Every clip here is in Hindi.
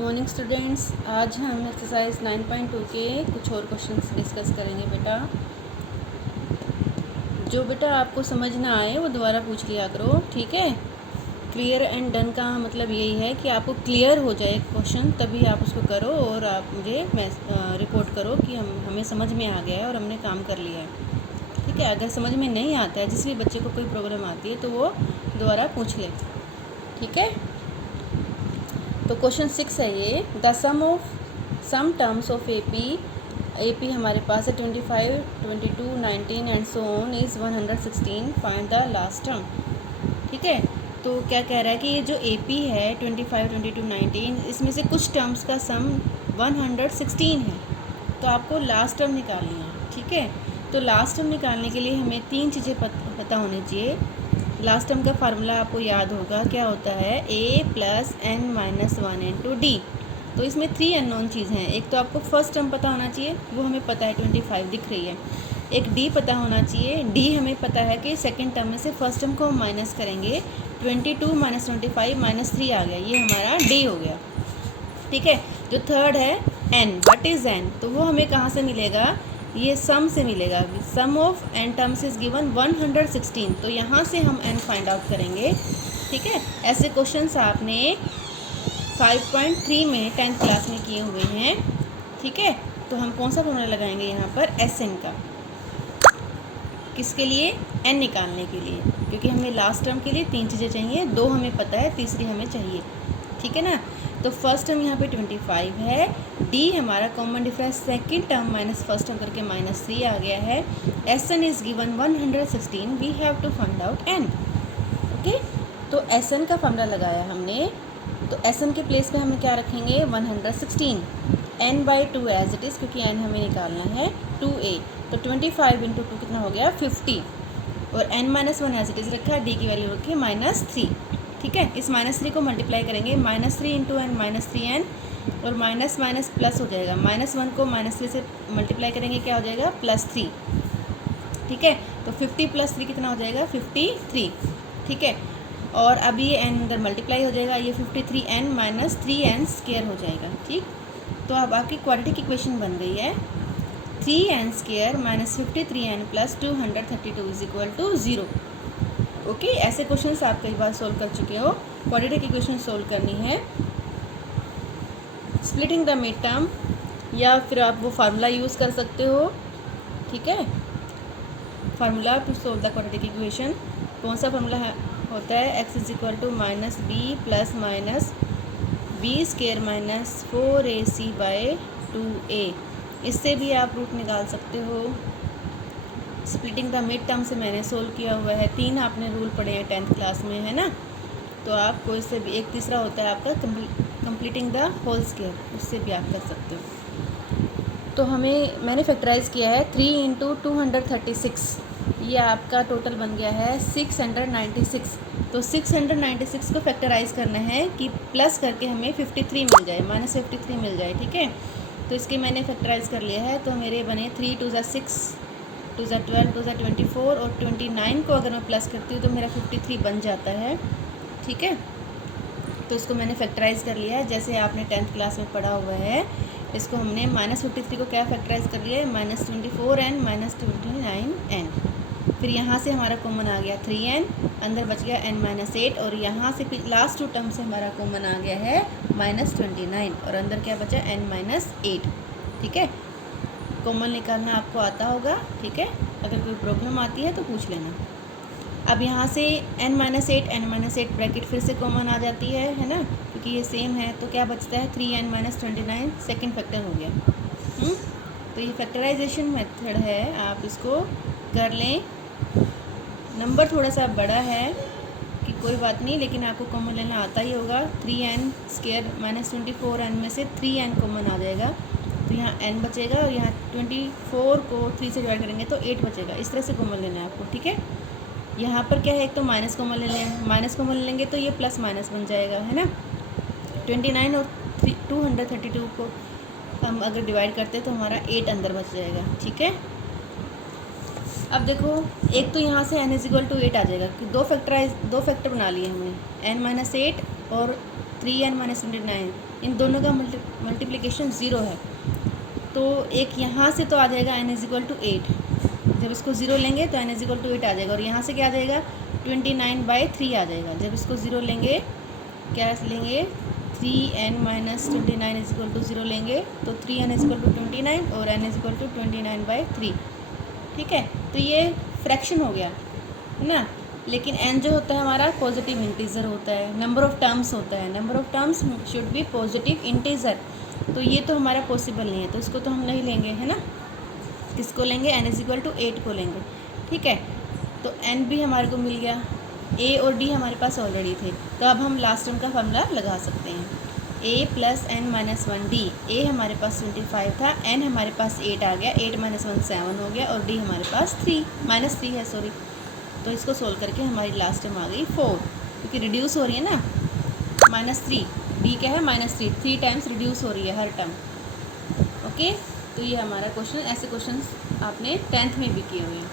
मॉर्निंग स्टूडेंट्स, आज हम एक्सरसाइज 9.2 के कुछ और क्वेश्चंस डिस्कस करेंगे। बेटा जो आपको समझ ना आए वो दोबारा पूछ लिया करो, ठीक है। क्लियर एंड डन का मतलब यही है कि आपको क्लियर हो जाए क्वेश्चन, तभी आप उसको करो और आप मुझे रिपोर्ट करो कि हमें समझ में आ गया है और हमने काम कर लिया है, ठीक है। अगर समझ में नहीं आता है, जिस भी बच्चे को कोई प्रॉब्लम आती है, तो वो दोबारा पूछ ले, ठीक है। तो क्वेश्चन 6 है ये। The sum terms of AP हमारे पास है 25, 22, 19 and so on is 116। Find the last term, ठीक है। तो क्या कह रहा है कि ये जो एपी है 25, 22, 19, इसमें से कुछ टर्म्स का सम 116 है, तो आपको लास्ट टर्म निकालनी है, ठीक है। तो लास्ट टर्म निकालने के लिए हमें तीन चीज़ें पता होनी चाहिए। लास्ट टर्म का फार्मूला आपको याद होगा, क्या होता है, a plus N minus one into D. तो इसमें 3 अननोन चीज़ हैं। एक तो आपको फर्स्ट टर्म पता होना चाहिए, वो हमें पता है 25 दिख रही है। एक डी पता होना चाहिए, डी हमें पता है कि सेकंड टर्म में से फर्स्ट टर्म को हम माइनस करेंगे, 22 माइनस 25 माइनस 3 आ गया, ये हमारा डी हो गया, ठीक है। जो थर्ड है एन, व्हाट इज़ एन, तो वो हमें कहाँ से मिलेगा, ये सम से मिलेगा। Sum of N terms is given 116, तो यहाँ से हम एन फाइंड आउट करेंगे, ठीक है। ऐसे क्वेश्चंस आपने 5.3 में 10th क्लास में किए हुए हैं, ठीक है। तो हम कौन सा फॉर्मूला लगाएंगे यहाँ पर, एस एन का। किसके लिए, एन निकालने के लिए, क्योंकि हमें लास्ट टर्म के लिए 3 चीज़ें चाहिए, 2 हमें पता है, तीसरी हमें चाहिए, ठीक है ना। तो फर्स्ट टर्म यहाँ पे 25 है, डी हमारा common difference second term minus first term करके माइनस 3 आ गया है। S N is given 116, we have to find out N, okay. तो एस एन का फॉर्मूला लगाया हमने, तो एस एन के प्लेस पे हमें क्या रखेंगे, 116, N by 2 as it is, क्योंकि एन हमें निकालना है 2a। तो 25 इंटू 2 कितना हो गया, 50, और N minus one as it is रखा, डी की वैल्यू रखी -3, ठीक है। इस -3 को मल्टीप्लाई करेंगे, -3 इंटू एन -3n, और माइनस माइनस प्लस हो जाएगा, -1 को -3 से मल्टीप्लाई करेंगे, क्या हो जाएगा, +3, ठीक है। तो 50 + 3 कितना हो जाएगा, 53, ठीक है। और अब ये n अंदर मल्टीप्लाई हो जाएगा, ये 53n माइनस 3n स्क्वायर हो जाएगा, ठीक। तो अब आपकी क्वाड्रेटिक इक्वेशन बन गई है 3n square minus 53n plus 232 is equal to 0, okay. ऐसे क्वेश्चंस आप कई बार सोल्व कर चुके हो। क्वाड्रेटिक इक्वेशन सोल्व करनी है, स्प्लिटिंग द मिड टर्म, या फिर आप वो फार्मूला यूज़ कर सकते हो, ठीक है। Formula to solve the quadratic equation, कौन सा फार्मूला होता है, x is equal to minus B plus minus B square minus 4ac by 2a। इससे भी आप रूट निकाल सकते हो। स्प्लिटिंग द मिड टर्म से मैंने सोल्व किया हुआ है, 3 आपने रूल पढ़े हैं 10th क्लास में, है ना। तो आपको इससे भी एक तीसरा होता है आपका कंप्लीटिंग द होल स्क्वायर, उससे भी आप कर सकते हो। तो मैंने फैक्टराइज़ किया है 3 इंटू 236, ये आपका टोटल बन गया है 696। तो 696 को फैक्टराइज़ करना है कि प्लस करके हमें 53 मिल जाए, -53 मिल जाए, ठीक है। तो इसके मैंने फैक्टराइज़ कर लिया है, तो मेरे बने 3 2 ज़ा 6, 2 ज़ा 12, 2 ज़ा 24, और 29 को अगर मैं प्लस करती हूँ तो मेरा 53 बन जाता है, ठीक है। तो इसको मैंने फैक्टराइज़ कर लिया है, जैसे आपने 10th क्लास में पढ़ा हुआ है। इसको हमने -53 को क्या फैक्टराइज़ कर लिया है, -24n -29n। फिर यहाँ से हमारा कॉमन आ गया 3n, अंदर बच गया n-8, और यहाँ से फिर लास्ट 2 टर्म से हमारा कॉमन आ गया है -29, और अंदर क्या बचा, n-8, ठीक है। कॉमन निकालना आपको आता होगा, ठीक है। अगर कोई प्रॉब्लम आती है तो पूछ लेना। अब यहाँ से n-8 ब्रैकेट फिर से कॉमन आ जाती है ना, क्योंकि ये सेम है। तो क्या बचता है, 3n - 29, सेकेंड फैक्टर हो गया। तो ये फैक्टराइजेशन मेथड है, आप इसको कर लें। नंबर थोड़ा सा बड़ा है कि कोई बात नहीं, लेकिन आपको कॉमन लेना आता ही होगा। 3n स्क्वायर -24n में से 3n कॉमन आ जाएगा, तो यहाँ n बचेगा, और यहाँ 24 को 3 से डिवाइड करेंगे तो 8 बचेगा। इस तरह से कॉमन लेना है आपको, ठीक है। यहाँ पर क्या है, एक तो माइनस कॉमन ले लें, माइनस कॉमन लेंगे तो ये प्लस माइनस बन जाएगा, है ना। 29 और 232 को हम अगर डिवाइड करते हैं तो हमारा 8 अंदर बच जाएगा, ठीक है। अब देखो, एक तो यहाँ से n = 8 आ जाएगा कि दो फैक्टर बना लिए हमने, n - 8 और 3n माइनस 29, इन दोनों का मल्टीप्लिकेशन 0 है, तो एक यहाँ से तो आ जाएगा n इज इक्वल टू 8, जब इसको 0 लेंगे तो n इज इक्वल टू 8 आ जाएगा, और यहाँ से क्या आ जाएगा 29/3 आ जाएगा। जब इसको 0 लेंगे, क्या लेंगे 3n minus 29 is equal to 0 लेंगे तो 3n इज इक्वल टू 29 और n इज इक्वल टू 29/3। ठीक है, तो ये फ्रैक्शन हो गया है ना, लेकिन n जो होता है हमारा पॉजिटिव इंटीजर होता है, नंबर ऑफ टर्म्स होता है, number of terms should be positive integer, तो ये तो हमारा पॉसिबल नहीं है, तो इसको तो हम नहीं लेंगे, है ना। किसको लेंगे, n इज इक्वल टू 8 को लेंगे। ठीक है, तो n भी हमारे को मिल गया, a और d हमारे पास ऑलरेडी थे, तो अब हम लास्ट टर्म का फॉर्मूला लगा सकते हैं, a plus n minus 1d। a हमारे पास 25 था, n हमारे पास 8 आ गया, 8 माइनस 1 7 हो गया, और d हमारे पास 3 है, सॉरी। तो इसको सोल्व करके हमारी लास्ट टर्म आ गई 4, क्योंकि रिड्यूस हो रही है ना, -3, d क्या है -3, 3 टाइम्स रिड्यूस हो रही है हर टर्म। ओके, तो ये हमारा क्वेश्चन, ऐसे क्वेश्चन आपने 10th में भी किए हुए हैं।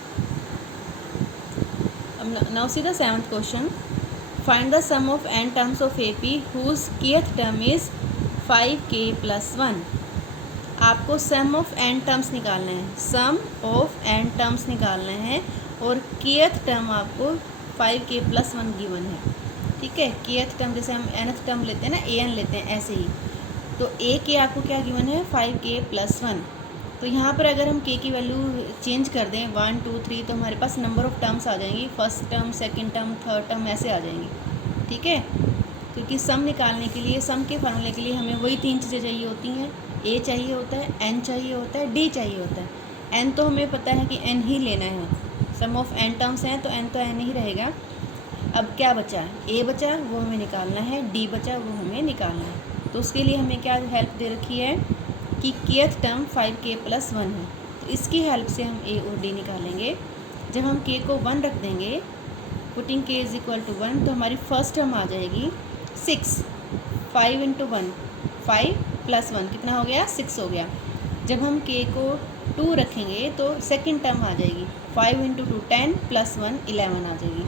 अब now see the 7th question, find the sum of n terms of AP whose kth term is 5k + 1। आपको सम ऑफ n टर्म्स निकालने हैं, सम ऑफ n टर्म्स निकालने हैं, और kth टर्म आपको 5k + 1 गिवन है। ठीक है, kth टर्म जैसे हम nth टर्म लेते हैं ना, an लेते हैं, ऐसे ही तो a के आपको क्या गिवन है 5k + 1। तो यहाँ पर अगर हम k की वैल्यू चेंज कर दें 1 2 3, तो हमारे पास नंबर ऑफ़ टर्म्स आ जाएंगी, first term, second term, third term, ऐसे आ जाएंगी। ठीक है, क्योंकि सम निकालने के लिए, सम के फार्मूले के लिए हमें वही 3 चीज़ें चाहिए होती हैं, a चाहिए होता है, n चाहिए होता है, d चाहिए होता है। n तो हमें पता है कि n ही लेना है, सम ऑफ n टर्म्स हैं तो n तो n ही रहेगा। अब क्या बचा, a बचा, वो हमें निकालना है, d बचा, वो हमें निकालना है। तो उसके लिए हमें क्या हेल्प दे रखी है कि kth टर्म 5k + 1 है, तो इसकी हेल्प से हम a और d निकालेंगे। जब हम k को 1 रख देंगे, putting k is equal to 1, तो हमारी फर्स्ट टर्म आ जाएगी 6, 5 × 1, 5 + 1 कितना हो गया 6 हो गया। जब हम k को 2 रखेंगे तो सेकंड टर्म आ जाएगी 5 × 2 10 + 1 11 आ जाएगी।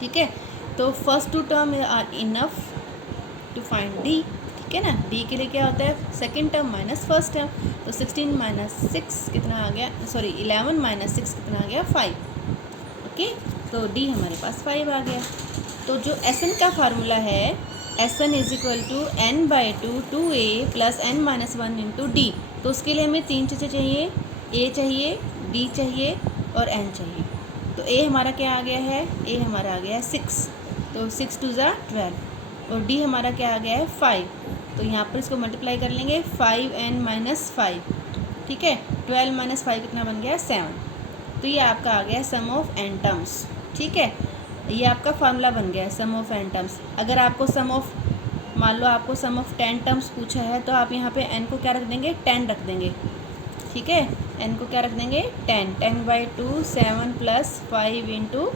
ठीक है, तो first 2 term are enough to find d। ठीक है ना, d के लिए क्या होता है second term minus first term, तो 16 - 6 कितना आ गया, सॉरी 11 - 6 कितना आ गया 5। ओके, तो d हमारे पास 5 आ गया। तो जो Sn का फार्मूला है, Sn is equal to n/2 2a + n - 1 × d, तो उसके लिए हमें 3 चीज़ें चाहिए, a चाहिए, d चाहिए और n चाहिए। तो a हमारा क्या आ गया है, a हमारा आ गया है 6, तो 6 2 = 12, और d हमारा क्या आ गया है 5, तो यहाँ पर इसको मल्टीप्लाई कर लेंगे 5n - 5। ठीक है, 12 - 5 कितना बन गया 7। तो ये आपका आ गया सम ऑफ n टर्म्स। ठीक है, ये आपका फार्मूला बन गया है सम ऑफ n टर्म्स। अगर आपको सम ऑफ, मान लो आपको सम ऑफ 10 टर्म्स पूछा है, तो आप यहाँ पे n को क्या रख देंगे 10 रख देंगे। ठीक है, n को क्या रख देंगे 10, 10/2 7 + 5 ×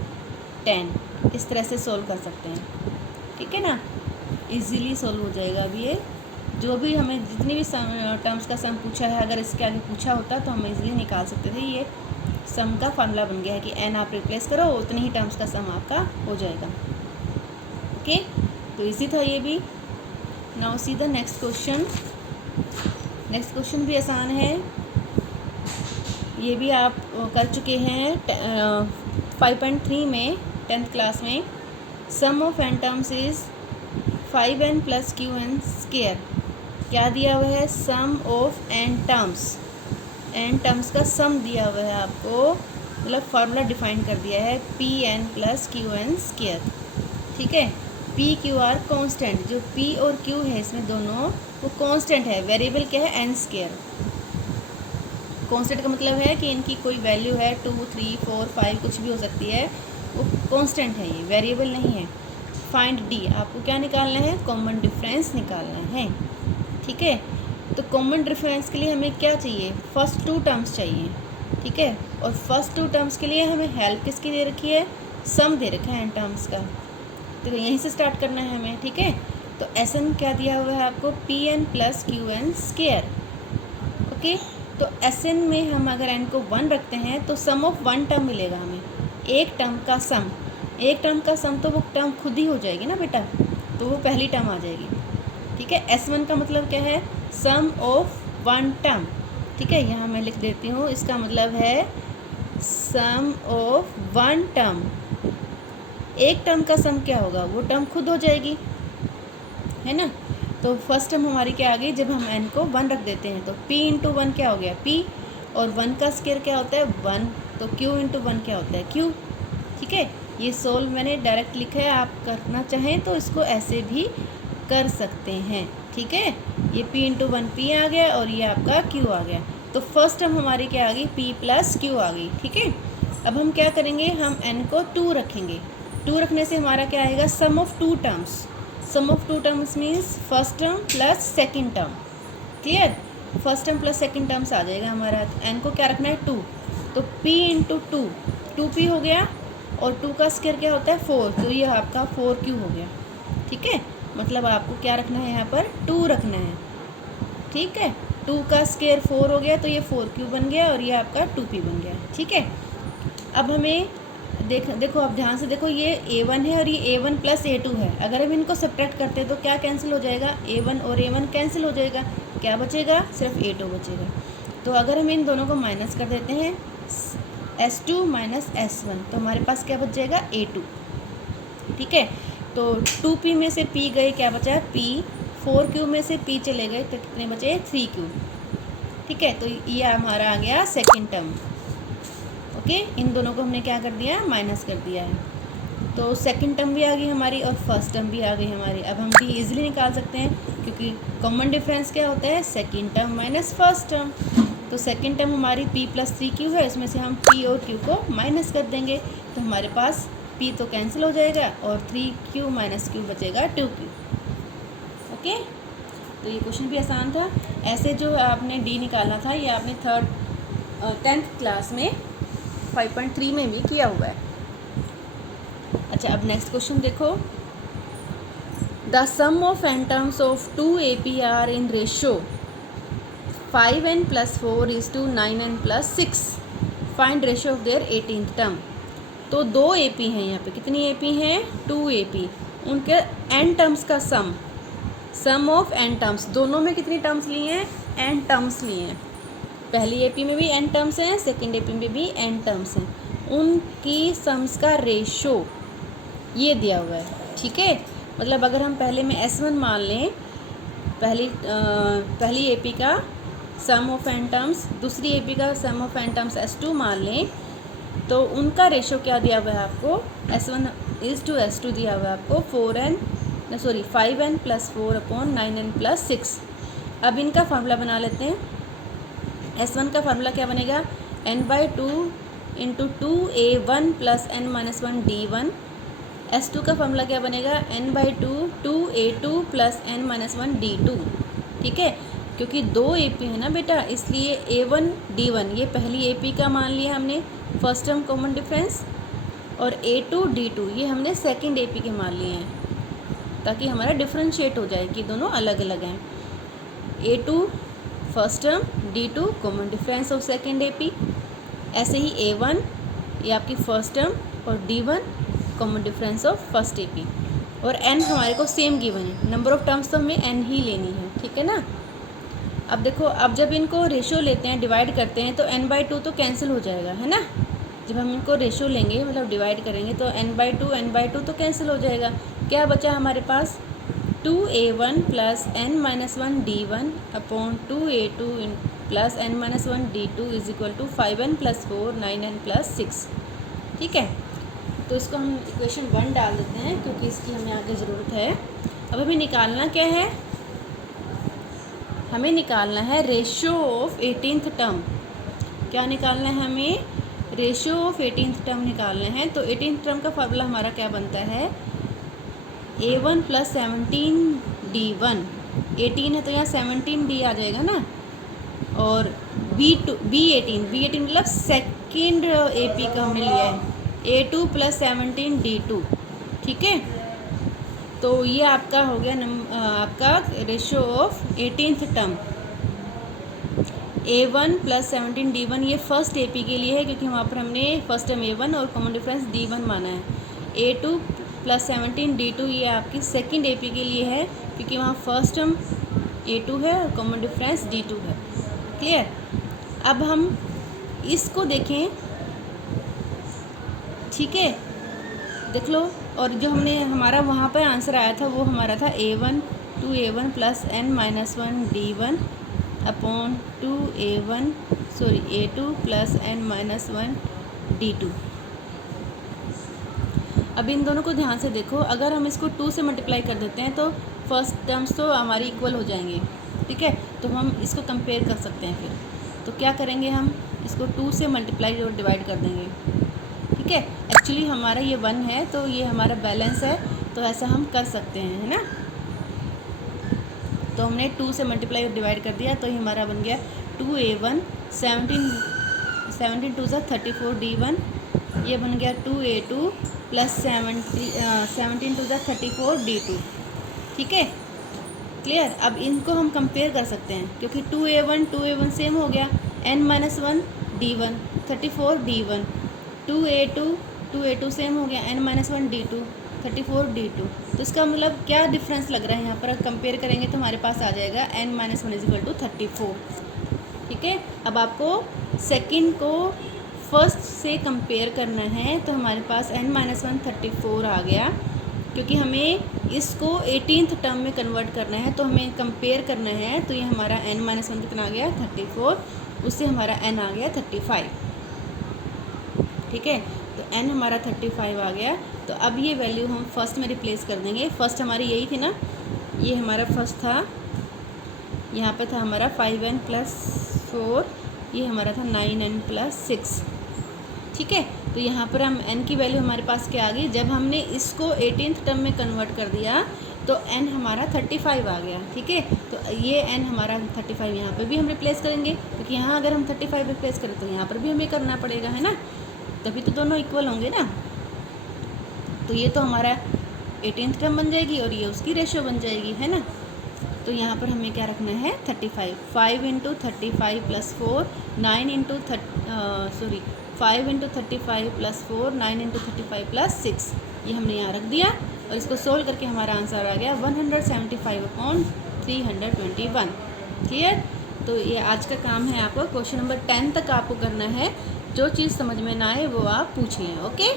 10, इस तरह से सोल्व कर सकते हैं। ठीक है ना, इजीली सोल्व हो जाएगा। अब ये जो भी हमें जितनी भी टर्म्स का सम पूछा है, अगर इसके आगे पूछा होता तो हम इजीली निकाल सकते थे। ये सम का फार्मूला बन गया है कि n आप रिप्लेस करो, उतनी ही टर्म्स का सम आपका हो जाएगा। ओके, तो इजी था ये भी। Now see the next question. Next question भी आसान है, ये भी आप कर चुके हैं 5.3 में 10th क्लास में। Sum of n terms is 5n + qn²। क्या दिया हुआ है, sum of n terms, n terms का सम दिया हुआ है आपको, मतलब फार्मूला डिफाइन कर दिया है pn + qn²। ठीक है, p q r कांस्टेंट, जो p और q है इसमें दोनों वो कांस्टेंट है, वेरिएबल क्या है n²। कांस्टेंट का मतलब है कि इनकी कोई वैल्यू है 2 3 4 5 कुछ भी हो सकती है, वो कांस्टेंट है, ये वेरिएबल नहीं है। फाइंड d, आपको क्या निकालना है, कॉमन डिफरेंस निकालना है। ठीक है, तो कॉमन डिफरेंस के लिए हमें क्या चाहिए, फर्स्ट 2 टर्म्स चाहिए। ठीक है, और फर्स्ट 2 टर्म्स के लिए हमें हेल्प किसकी दे रखी है, सम दे रखा है n टर्म्स का, तो यहीं से स्टार्ट करना है हमें। ठीक है, तो Sn क्या दिया हुआ है आपको, pn + qn²। ओके, तो Sn में हम अगर n को 1 रखते हैं तो सम ऑफ 1 टर्म मिलेगा हमें, एक टर्म का सम। एक टर्म का सम तो वो टर्म खुद ही हो जाएगी ना बेटा, तो वो पहली टर्म आ जाएगी। ठीक है, S1 का मतलब क्या है, सम ऑफ वन टर्म। ठीक है, यहाँ मैं लिख देती हूँ, इसका मतलब है सम ऑफ वन टर्म। एक टर्म का सम क्या होगा, वो टर्म खुद हो जाएगी, है ना। तो फर्स्ट टर्म हमारी क्या आ गई, जब हम n को 1 रख देते हैं तो p इंटू 1 क्या हो गया p, और 1 का स्क्वायर क्या होता है 1, तो q इंटू 1 क्या होता है q। ठीक है, ये सोल्व मैंने डायरेक्ट लिखा है, आप करना चाहें तो इसको ऐसे भी कर सकते हैं। ठीक है, ये p इंटू 1 p आ गया और ये आपका q आ गया। तो फर्स्ट टर्म हमारी क्या आ गई, p प्लस q आ गई। ठीक है, अब हम क्या करेंगे, हम n को 2 रखेंगे। 2 रखने से हमारा क्या आएगा, sum of two terms. Sum of two terms means first term plus second term. Clear, first term plus second terms आ जाएगा हमारा। n को क्या रखना है 2, तो p इंटू 2, 2p हो गया, और 2 का स्क्वायर क्या होता है 4, तो ये आपका 4q हो गया। ठीक है, मतलब आपको क्या रखना है, यहाँ पर 2 रखना है। ठीक है, 2 का स्क्वायर 4 हो गया, तो ये 4q बन गया, और ये आपका 2p बन गया। ठीक है, अब हमें देखो आप ध्यान से देखो, ये a1 है और ये a1 प्लस a2 है। अगर हम इनको सब्ट्रैक्ट करते हैं तो क्या कैंसिल हो जाएगा, a1 और a1 कैंसिल हो जाएगा, क्या बचेगा, सिर्फ a2 बचेगा। तो अगर हम इन दोनों को माइनस कर देते हैं, s2 माइनस s1, तो हमारे पास क्या बच जाएगा a2। ठीक है, तो 2p में से p गए, क्या बचा p, 4q में से p चले गए, तो कितने बचे 3q। ठीक है, तो ये हमारा आ गया सेकेंड टर्म। ओके, इन दोनों को हमने क्या कर दिया, माइनस कर दिया है। तो सेकंड टर्म भी आ गई हमारी और फर्स्ट टर्म भी आ गई हमारी। अब हम डी इजीली निकाल सकते हैं, क्योंकि कॉमन डिफरेंस क्या होता है, second term minus first term. तो सेकंड टर्म हमारी p प्लस 3q है, इसमें से हम p और q को माइनस कर देंगे, तो हमारे पास p तो कैंसिल हो जाएगा और 3q माइनस q बचेगा 2q। ओके, तो ये क्वेश्चन भी आसान था। ऐसे जो आपने डी निकालना था, ये आपने 10th क्लास में 5.3 में भी किया हुआ है। अच्छा, अब नेक्स्ट क्वेश्चन देखो, the sum of n terms of 2AP are in ratio 5n plus 4 is to 9n plus 6, find ratio of their 18th term. तो 2 AP हैं यहाँ पे, कितनी AP हैं, 2AP, उनके n टर्म्स का सम ऑफ n टर्म्स, दोनों में कितनी टर्म्स लिए हैं, n टर्म्स लिए हैं। पहली AP में भी n टर्म्स हैं, सेकेंड AP में भी n टर्म्स हैं, उनकी सम्स का रेशो ये दिया हुआ है। ठीक है, मतलब अगर हम पहले में S1 मान लें, पहली AP का सम ऑफ n टर्म्स, दूसरी AP का सम ऑफ n टर्म्स S2 मान लें, तो उनका रेशो क्या दिया हुआ है आपको, S1 इज टू S2 दिया हुआ है आपको 5n plus 4 upon 9n plus 6। अब इनका फार्मूला बना लेते हैं। S1 का फार्मूला क्या बनेगा, n/2 into 2a1 plus n minus 1 d1। S2 का फार्मूला क्या बनेगा, n/2 2a2 plus n minus 1 d2। ठीक है, क्योंकि 2 AP है ना बेटा, इसलिए a1 d1 ये पहली AP का मान लिया हमने, फर्स्ट टर्म कॉमन डिफरेंस, और a2 d2 ये हमने सेकंड AP के मान लिए हैं, ताकि हमारा डिफ्रेंशिएट हो जाए कि दोनों अलग अलग हैं। a2 first term, d2 common difference of second AP, ऐसे ही a1 ये आपकी फर्स्ट टर्म और d1 common difference of first AP, और n हमारे को सेम गिवन है, नंबर ऑफ टर्म्स तो हमें n ही लेनी है। ठीक है ना। अब देखो, अब जब इनको रेशो लेते हैं, डिवाइड करते हैं, तो n/2 तो कैंसिल हो जाएगा, है ना। जब हम इनको रेशो लेंगे, मतलब डिवाइड करेंगे, तो n/2 तो कैंसिल हो जाएगा। क्या बचा हमारे पास, 2a1 plus n minus 1 d1 upon 2a2 plus n minus 1 d2 is equal to 5n plus 4 9n plus 6। ठीक है, तो इसको हम इक्वेशन 1 डाल देते हैं, क्योंकि इसकी हमें आगे ज़रूरत है। अब हमें निकालना क्या है, हमें निकालना है रेशियो ऑफ 18th टर्म। क्या निकालना है हमें, रेशियो ऑफ 18th टर्म निकालना है। तो 18th टर्म का फार्मूला हमारा क्या बनता है, a1 प्लस 17d1, 18 है तो यहाँ 17d आ जाएगा ना, और b18 मतलब सेकेंड AP का हमने लिया है, a2 प्लस 17d2। ठीक है, तो ये आपका हो गया आपका ratio of 18th term. a1 plus 17d1 ये फर्स्ट AP के लिए है, क्योंकि वहाँ पर हमने फर्स्ट टर्म a1 और कॉमन डिफरेंस d1 माना है। a2 प्लस 17 D2, ये आपकी सेकंड AP के लिए है क्योंकि वहाँ फर्स्ट टर्म A2 है और कॉमन डिफरेंस D2 है। क्लियर। अब हम इसको देखें, ठीक है, देख लो। और जो हमने हमारा वहाँ पर आंसर आया था वो हमारा था A1 2A1 plus n-1 D1 upon 2A1 A2 plus n-1 D2। अब इन दोनों को ध्यान से देखो, अगर हम इसको 2 से मल्टीप्लाई कर देते हैं तो फर्स्ट टर्म्स तो हमारी इक्वल हो जाएंगे, ठीक है, तो हम इसको कंपेयर कर सकते हैं। फिर तो क्या करेंगे, हम इसको 2 से मल्टीप्लाई और डिवाइड कर देंगे, ठीक है। एक्चुअली हमारा ये 1 है तो ये हमारा बैलेंस है, तो ऐसा हम कर सकते हैं, है ना। तो हमने 2 से मल्टीप्लाई और डिवाइड कर दिया तो ये हमारा बन गया 2A1 17 2 34 D1, ये बन गया 2A2 प्लस 17 2 34 D2, ठीक है। क्लियर। अब इनको हम कंपेयर कर सकते हैं क्योंकि 2A1 सेम हो गया, n-1 D1 34 D1, 2A2 same हो गया, n-1 D2 34 D2। तो इसका मतलब क्या डिफरेंस लग रहा है यहाँ पर, कंपेयर करेंगे तो हमारे पास आ जाएगा n-1 = 34, ठीक है। अब आपको सेकंड को फर्स्ट से कंपेयर करना है तो हमारे पास n-1 34 आ गया, क्योंकि हमें इसको 18th टर्म में कन्वर्ट करना है तो हमें कंपेयर करना है। तो ये हमारा n-1 कितना आ गया 34, उससे हमारा n आ गया 35, ठीक है। तो n हमारा 35 आ गया। तो अब ये वैल्यू हम फर्स्ट में रिप्लेस कर देंगे। फर्स्ट हमारी यही थी ना, ये हमारा फर्स्ट था, यहाँ पे था हमारा 5n + 4, ये हमारा था 9n + 6, ठीक है। तो यहाँ पर हम n की वैल्यू हमारे पास क्या आ गई, जब हमने इसको 18th टर्म में कन्वर्ट कर दिया तो n हमारा 35 आ गया, ठीक है। तो ये n हमारा 35 यहाँ पे भी हम रिप्लेस करेंगे, क्योंकि यहाँ अगर हम 35 रिप्लेस करें तो यहाँ पर भी हमें करना पड़ेगा, है ना, तभी तो दोनों इक्वल होंगे ना। तो ये तो हमारा 18th टर्म बन जाएगी और ये उसकी रेशियो बन जाएगी, है ना। तो यहाँ पर हमें क्या रखना है 35, 5 × 35 + 4 9 × 5 × 35 + 4 9 × 35 + 6, ये हमने यहाँ रख दिया और इसको सोल्व करके हमारा आंसर आ गया 175/321। क्लियर। तो ये आज का काम है, आपको क्वेश्चन नंबर 10 तक आपको करना है। जो चीज़ समझ में ना आए वो आप पूछिए, ओके।